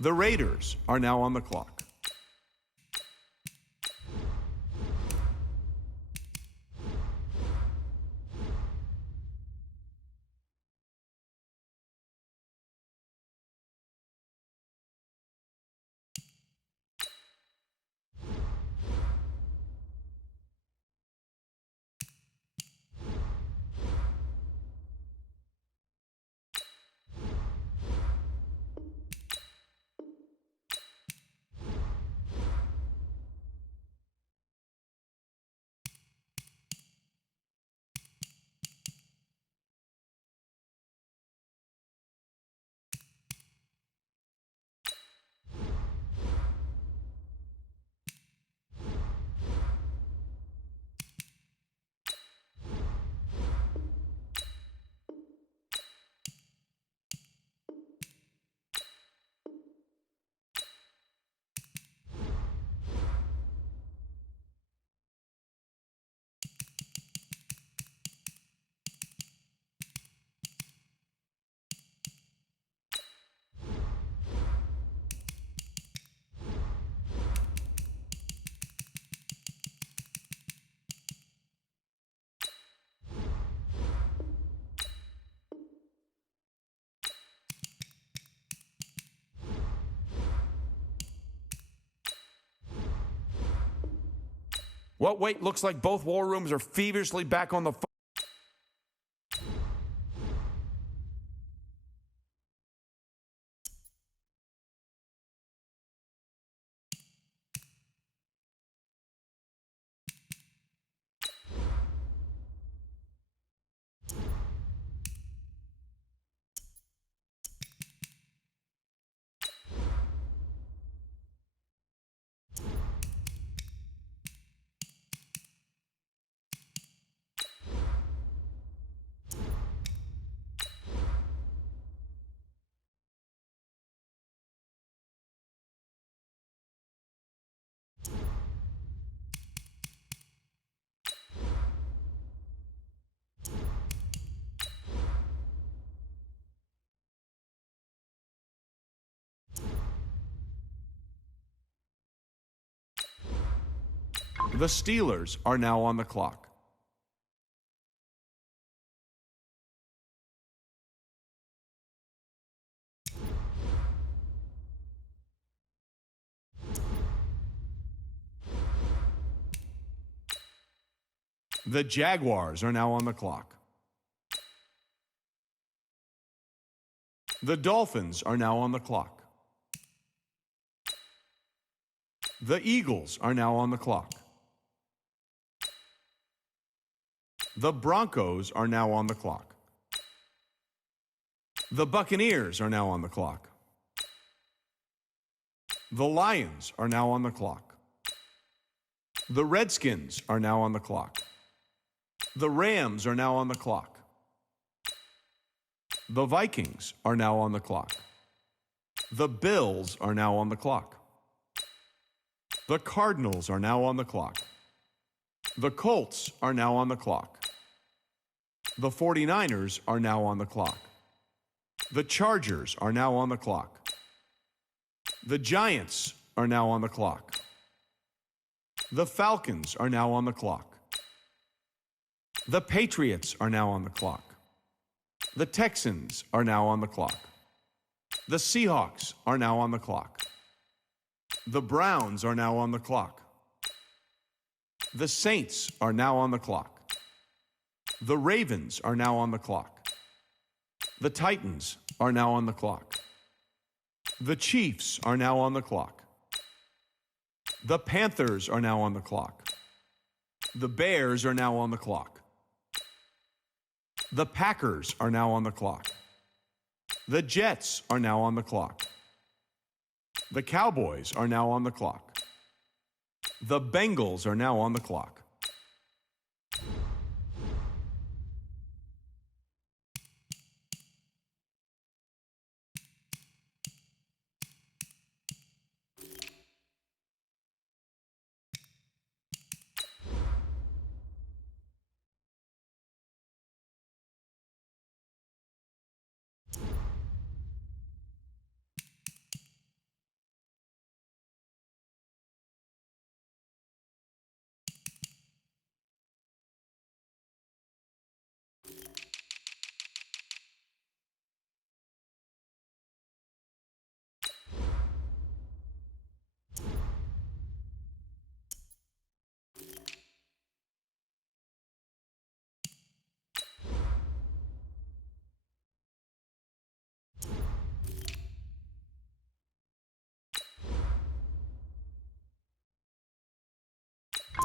The Raiders are now on the clock. Well, wait, looks like both war rooms are feverishly back on the phone. The Steelers are now on the clock. The Jaguars are now on the clock. The Dolphins are now on the clock. The Eagles are now on the clock. The Broncos are now on the clock. The Buccaneers are now on the clock. The Lions are now on the clock. The Redskins are now on the clock. The Rams are now on the clock. The Vikings are now on the clock. The Bills are now on the clock. The Cardinals are now on the clock. The Colts are now on the clock. The 49ers are now on the clock. The Chargers are now on the clock. The Giants are now on the clock. The Falcons are now on the clock. The Patriots are now on the clock. The Texans are now on the clock. The Seahawks are now on the clock. The Browns are now on the clock. The Saints are now on the clock. The Ravens are now on the clock. The Titans are now on the clock. The Chiefs are now on the clock. The Panthers are now on the clock. The Bears are now on the clock. The Packers are now on the clock. The Jets are now on the clock. The Cowboys are now on the clock. The Bengals are now on the clock.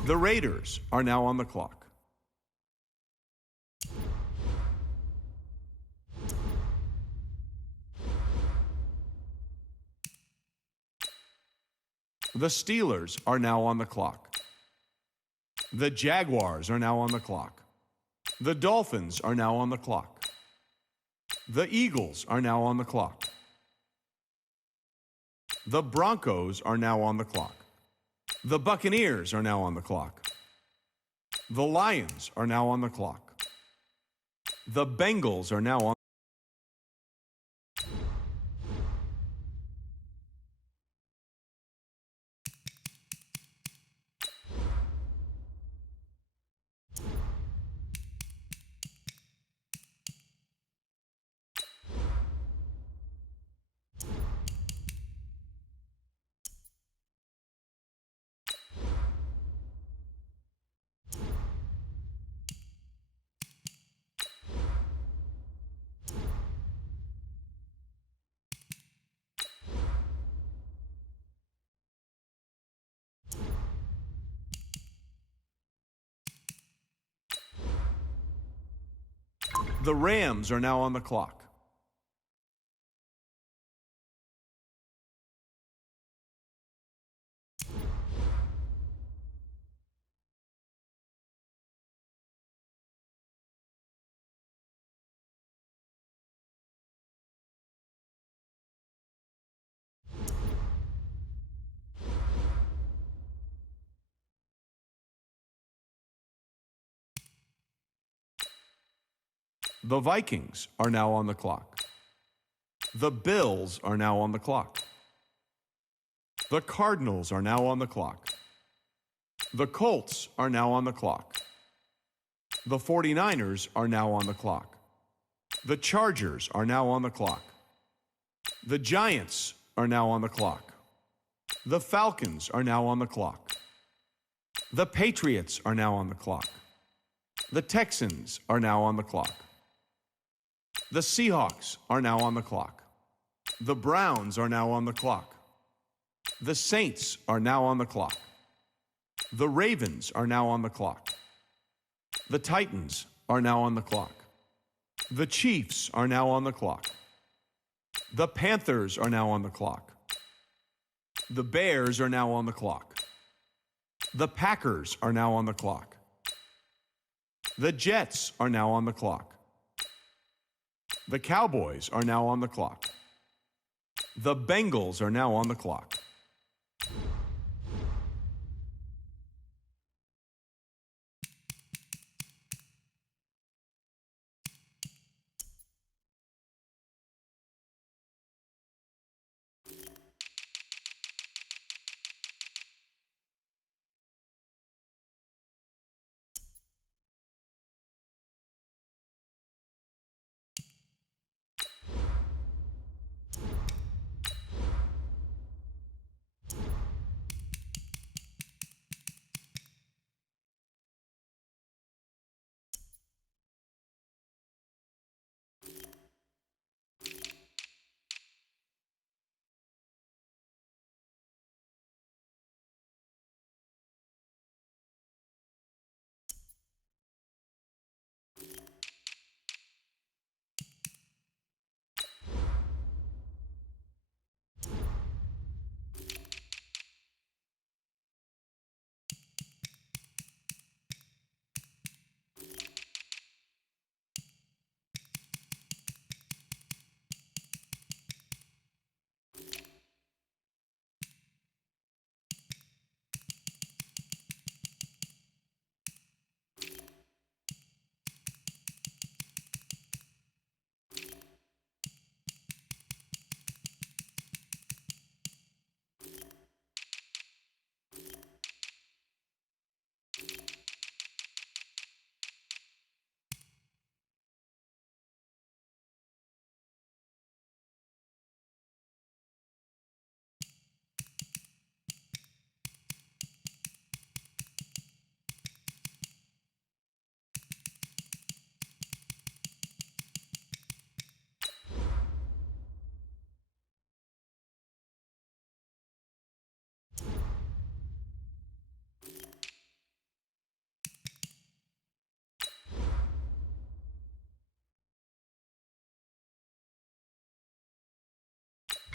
The Raiders are now on the clock. The Steelers are now on the clock. The Jaguars are now on the clock. The Dolphins are now on the clock. The Eagles are now on the clock. The Broncos are now on the clock. The Buccaneers are now on the clock. The Lions are now on the clock. The Bengals are now on. The Rams are now on the clock. The Vikings are now on the clock. The Bills are now on the clock. The Cardinals are now on the clock. The Colts are now on the clock. The 49ers are now on the clock. The Chargers are now on the clock. The Giants are now on the clock. The Falcons are now on the clock. The Patriots are now on the clock. The Texans are now on the clock. The Seahawks are now on the clock. The Browns are now on the clock. The Saints are now on the clock. The Ravens are now on the clock. The Titans are now on the clock. The Chiefs are now on the clock. The Panthers are now on the clock. The Bears are now on the clock. The Packers are now on the clock. The Jets are now on the clock. The Cowboys are now on the clock. The Bengals are now on the clock.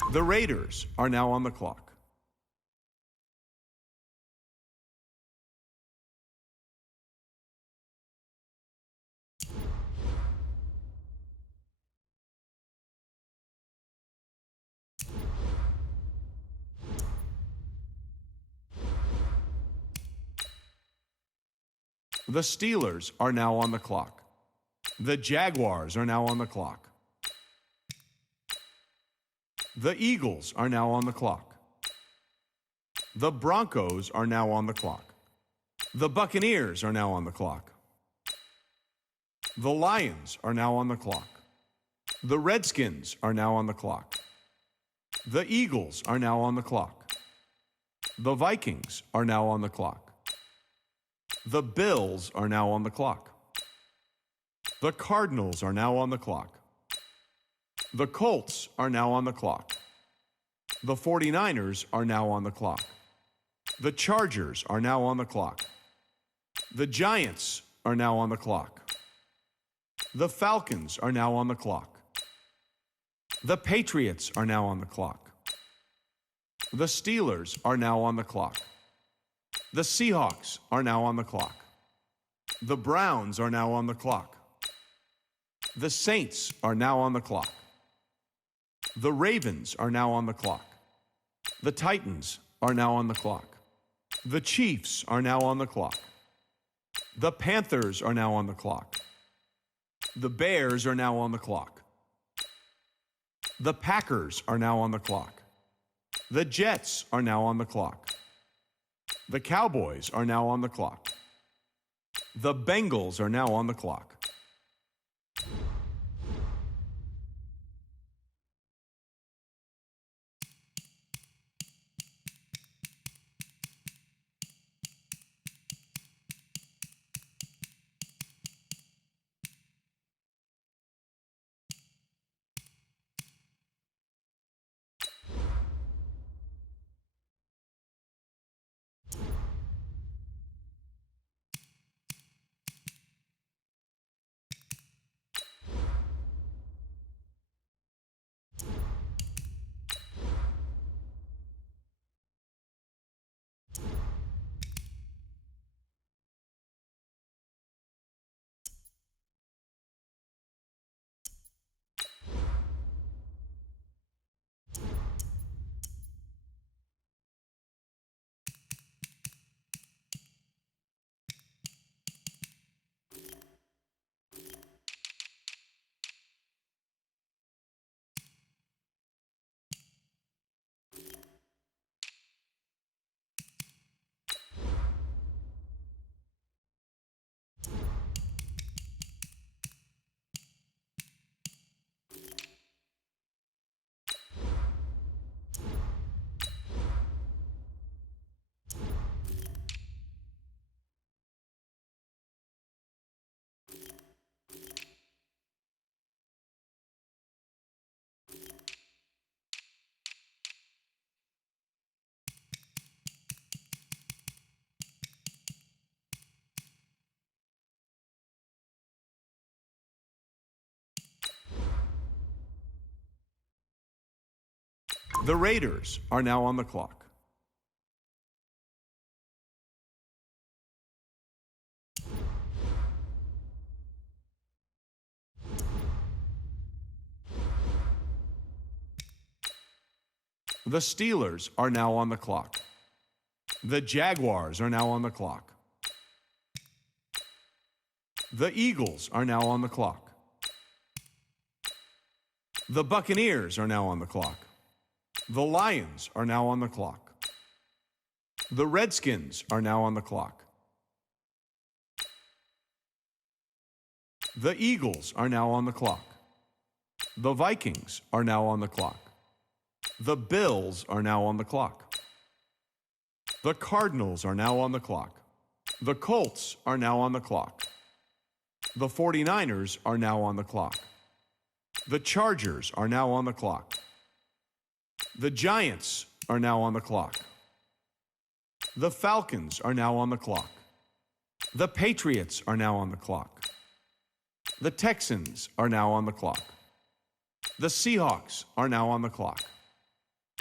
The Raiders are now on the clock. The Steelers are now on the clock. The Jaguars are now on the clock. The Eagles are now on the clock. The Broncos are now on the clock. The Buccaneers are now on the clock. The Lions are now on the clock. The Redskins are now on the clock. The Eagles are now on the clock. The Vikings are now on the clock. The Bills are now on the clock. The Cardinals are now on the clock. The Colts are now on the clock. The 49ers are now on the clock. The Chargers are now on the clock. The Giants are now on the clock. The Falcons are now on the clock. The Patriots are now on the clock. The Steelers are now on the clock. The Seahawks are now on the clock. The Browns are now on the clock. The Saints are now on the clock. The Ravens are now on the clock. The Titans are now on the clock. The Chiefs are now on the clock. The Panthers are now on the clock. The Bears are now on the clock. The Packers are now on the clock. The Jets are now on the clock. The Cowboys are now on the clock. The Bengals are now on the clock. The Raiders are now on the clock. The Steelers are now on the clock. The Jaguars are now on the clock. The Eagles are now on the clock. The Buccaneers are now on the clock. The Lions are now on the clock. The Redskins are now on the clock. The Eagles are now on the clock. The Vikings are now on the clock. The Bills are now on the clock. The Cardinals are now on the clock. The Colts are now on the clock. The 49ers are now on the clock. The Chargers are now on the clock. The Giants are now on the clock. The Falcons are now on the clock. The Patriots are now on the clock. The Texans are now on the clock. The Seahawks are now on the clock.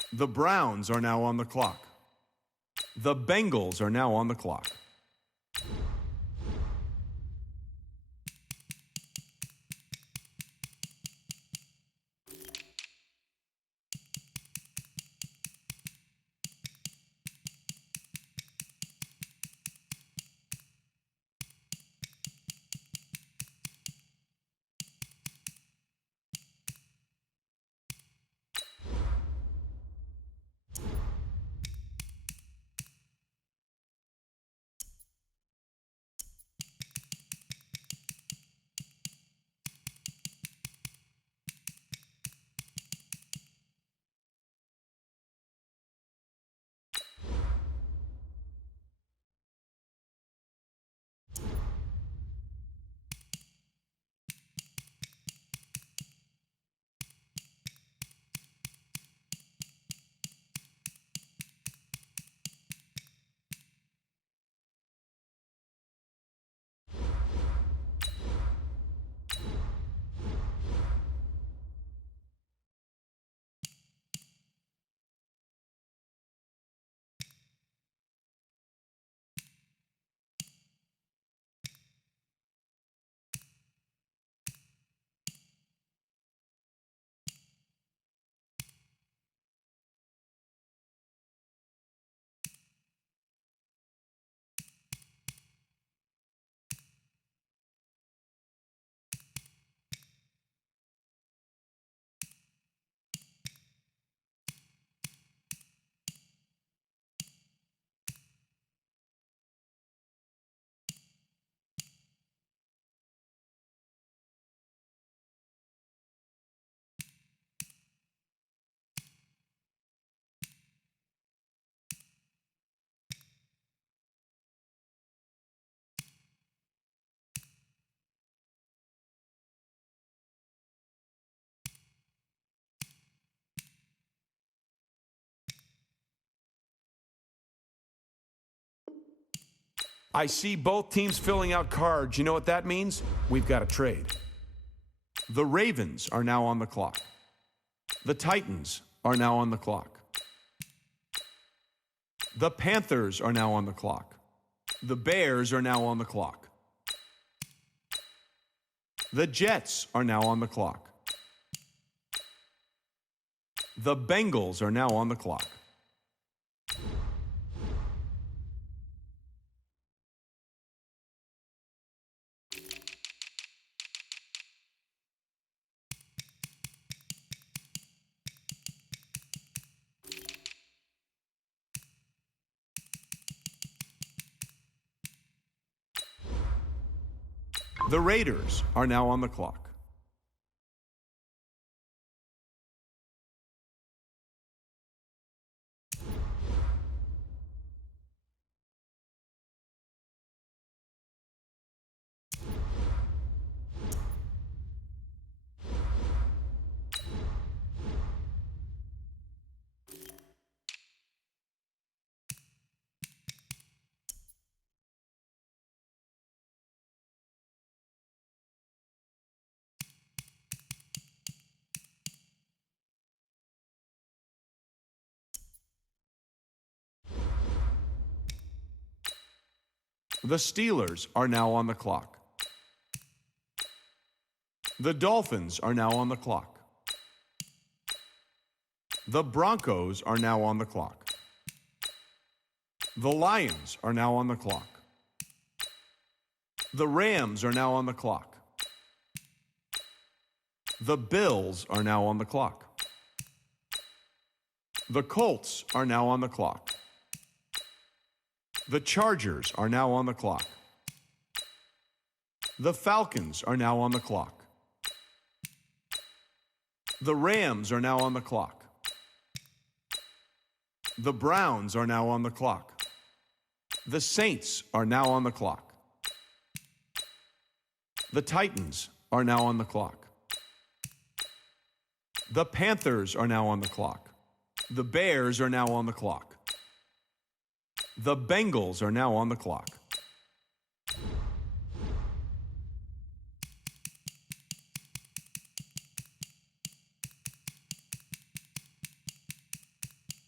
The Browns are now on the clock. The Bengals are now on the clock. I see both teams filling out cards. You know what that means? We've got a trade. The Ravens are now on the clock. The Titans are now on the clock. The Panthers are now on the clock. The Bears are now on the clock. The Jets are now on the clock. The Bengals are now on the clock. The Raiders are now on the clock. The Steelers are now on the clock. The Dolphins are now on the clock. The Broncos are now on the clock. The Lions are now on the clock. The Rams are now on the clock. The Bills are now on the clock. The Colts are now on the clock. The Chargers are now on the clock. The Falcons are now on the clock. The Rams are now on the clock. The Browns are now on the clock. The Saints are now on the clock. The Titans are now on the clock. The Panthers are now on the clock. The Bears are now on the clock. The Bengals are now on the clock.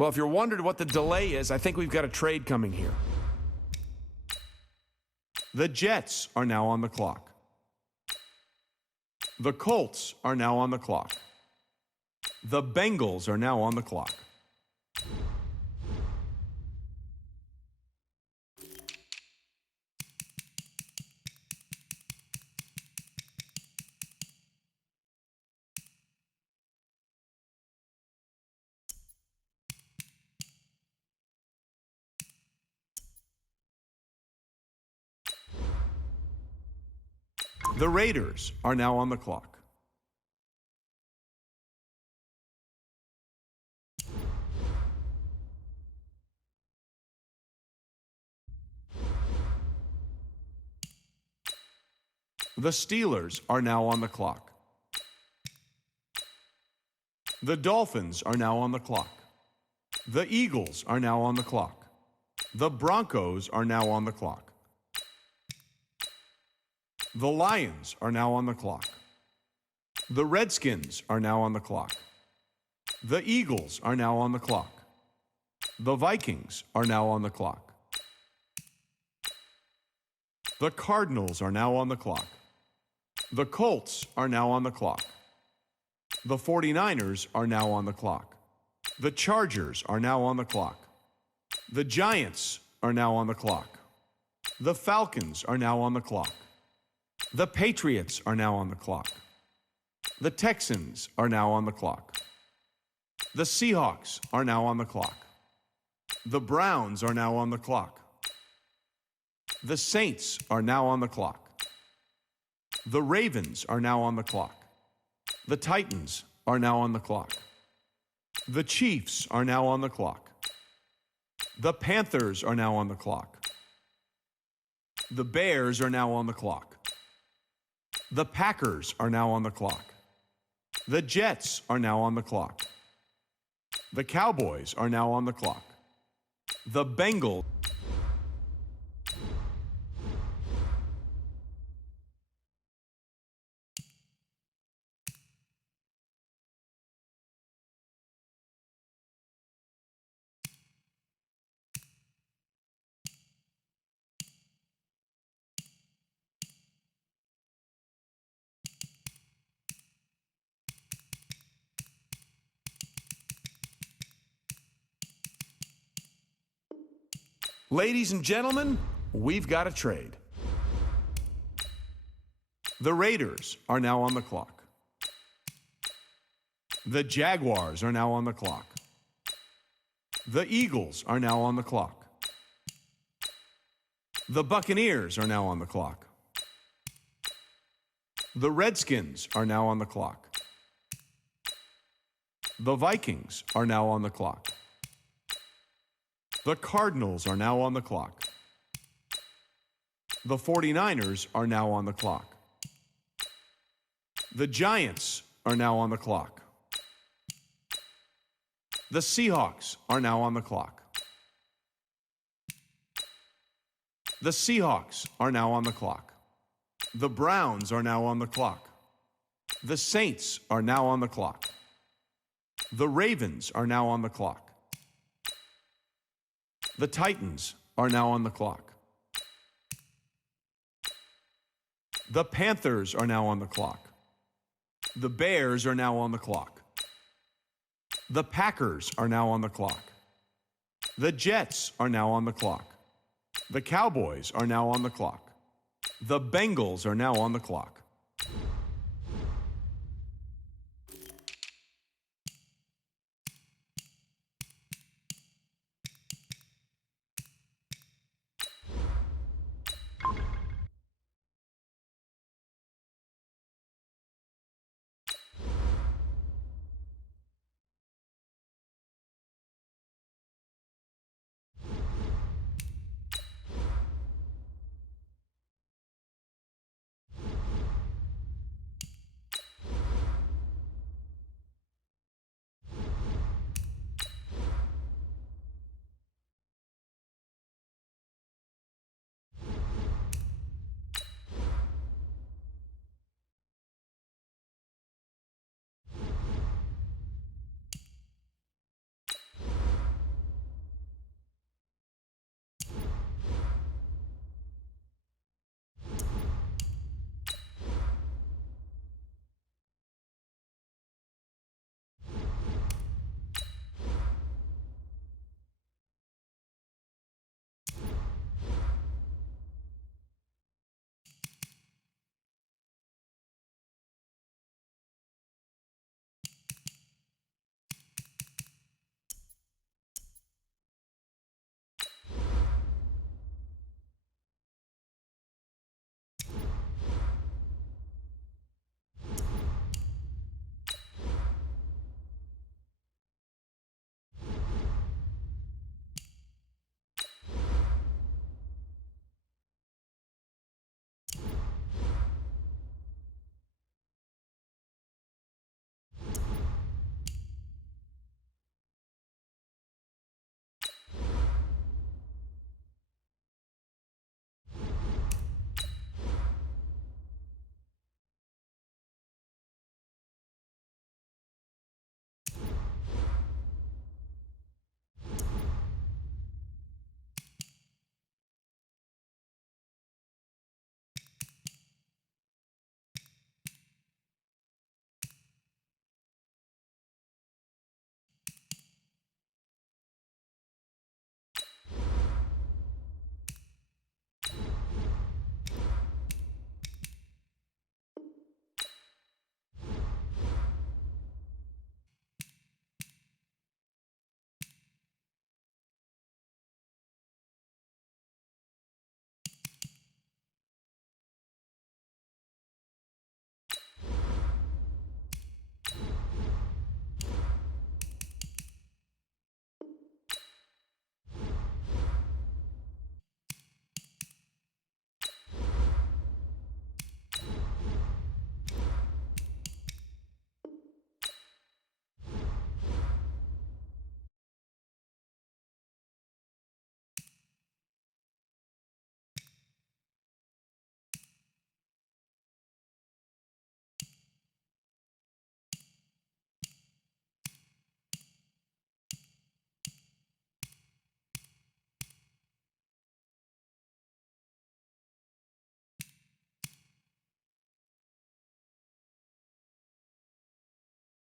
Well, if you're wondering what the delay is, I think we've got a trade coming here. The Jets are now on the clock. The Colts are now on the clock. The Bengals are now on the clock. The Raiders are now on the clock. The Steelers are now on the clock. The Dolphins are now on the clock. The Eagles are now on the clock. The Broncos are now on the clock. The Lions are now on the clock. The Redskins are now on the clock. The Eagles are now on the clock. The Vikings are now on the clock. The Cardinals are now on the clock. The Colts are now on the clock. The 49ers are now on the clock. The Chargers are now on the clock. The Giants are now on the clock. The Falcons are now on the clock. The Patriots are now on the clock. The Texans are now on the clock. The Seahawks are now on the clock. The Browns are now on the clock. The Saints are now on the clock. The Ravens are now on the clock. The Titans are now on the clock. The Chiefs are now on the clock. The Panthers are now on the clock. The Bears are now on the clock. The Packers are now on the clock. The Jets are now on the clock. The Cowboys are now on the clock. The Bengals. Ladies and gentlemen, we've got a trade. The Raiders are now on the clock. The Jaguars are now on the clock. The Eagles are now on the clock. The Buccaneers are now on the clock. The Redskins are now on the clock. The Vikings are now on the clock. The Cardinals are now on the clock. The 49ers are now on the clock. The Giants are now on the clock. The Seahawks are now on the clock. The Seahawks are now on the clock. The Browns are now on the clock. The Saints are now on the clock. The Ravens are now on the clock. The Titans are now on the clock. The Panthers are now on the clock. The Bears are now on the clock. The Packers are now on the clock. The Jets are now on the clock. The Cowboys are now on the clock. The Bengals are now on the clock.